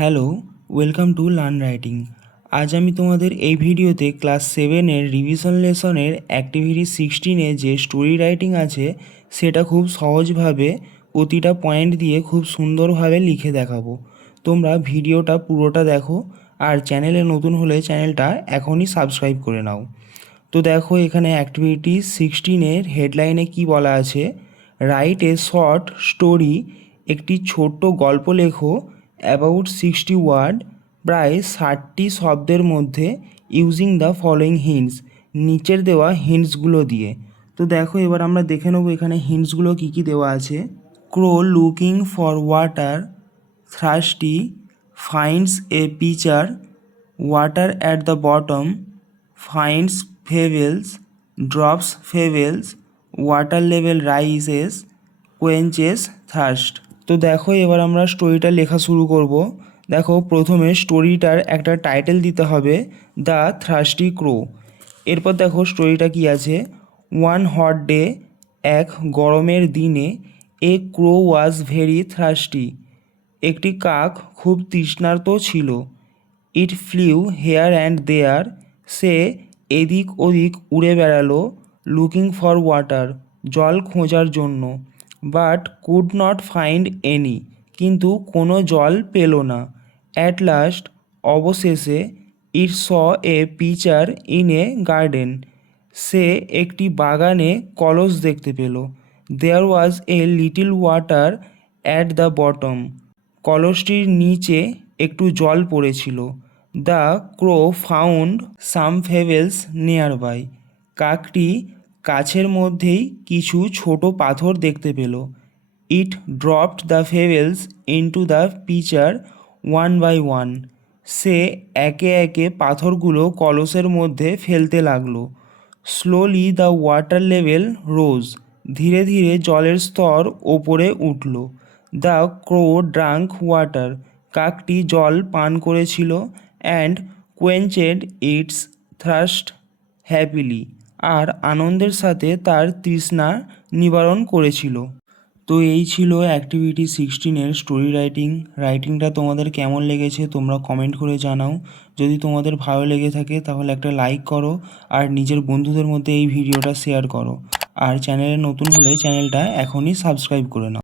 Hello, welcome to learn writing. আজ আমি তোমাদের এই ভিডিওতে ক্লাস 7-এর রিভিশন লেসনের অ্যাক্টিভিটি 16-এ যে স্টোরি রাইটিং আছে সেটা খুব সহজভাবে প্রতিটা পয়েন্ট দিয়ে খুব সুন্দরভাবে লিখে দেখাবো। তোমরা ভিডিওটা পুরোটা দেখো আর চ্যানেলে নতুন হলে চ্যানেলটা এখনই সাবস্ক্রাইব করে নাও। তো দেখো এখানে অ্যাক্টিভিটি 16-এর হেডলাইনে কি বলা আছে, রাইট এ শর্ট স্টোরি, একটি ছোট্ট গল্প লেখো অ্যাবাউট 60 ওয়ার্ড, প্রায় 60টি শব্দের মধ্যে, ইউজিং দ্য ফলোয়িং হিন্টস, নিচের দেওয়া হিন্টসগুলো দিয়ে। তো দেখো এবার আমরা দেখে নেবো এখানে হিন্টসগুলো কী কী দেওয়া আছে। Crow looking for water, thirsty, finds a pitcher, water at the bottom, finds pebbles, drops pebbles, water level rises, quenches thirst। তো দেখো এবার আমরা স্টোরিটা লেখা শুরু করব। দেখো প্রথমে স্টোরিটার একটা টাইটেল দিতে হবে, দ্য থ্রাস্টি ক্রো। এরপর দেখো স্টোরিটা কি আছে, ওয়ান হট ডে, এক গরমের দিনে, এ ক্রো ওয়াজ ভেরি থ্রাস্টি, একটি কাক খুব তৃষ্ণার্ত ছিল। ইট ফ্লিউ হেয়ার অ্যান্ড দেয়ার, সে এদিক ওদিক উড়ে বেড়ালো। লুকিং ফর ওয়াটার, জল খোঁজার জন্য। But could not find any, কিন্তু কোনো জল পেল না। অ্যাট লাস্ট, অবশেষে, it saw a pitcher in a garden, সে একটি বাগানে কলস দেখতে পেল। There was a little water at the bottom, কলসটির নিচে একটু জল পড়েছিল। The crow found some pebbles nearby, কাকটি কাছের মধ্যেই কিছু ছোট পাথর দেখতে পেল। It dropped the pebbles into the pitcher one by one, সে একে একে পাথরগুলো কলসের মধ্যে ফেলতে লাগলো। স্লোলি দ্য ওয়াটার লেভেল রোজ, ধীরে ধীরে জলের স্তর ওপরে উঠল। দ্য ক্রো ড্রাঙ্ক ওয়াটার, কাকটি জল পান করেছিল। অ্যান্ড কোয়েঞ্চেড ইটস থ্রাস্ট হ্যাপিলি, আর আনন্দের সাথে তার তৃষ্ণা নিবারণ করেছিল। তো এই ছিল অ্যাক্টিভিটি 16-এর স্টোরি রাইটিংটা তোমাদের কেমন লেগেছে তোমরা কমেন্ট করে জানাও। যদি তোমাদের ভালো লেগে থাকে তাহলে একটা লাইক করো আর নিজের বন্ধুদের মধ্যে এই ভিডিওটা শেয়ার করো। আর চ্যানেলে নতুন হলে চ্যানেলটা এখনই সাবস্ক্রাইব করে নাও।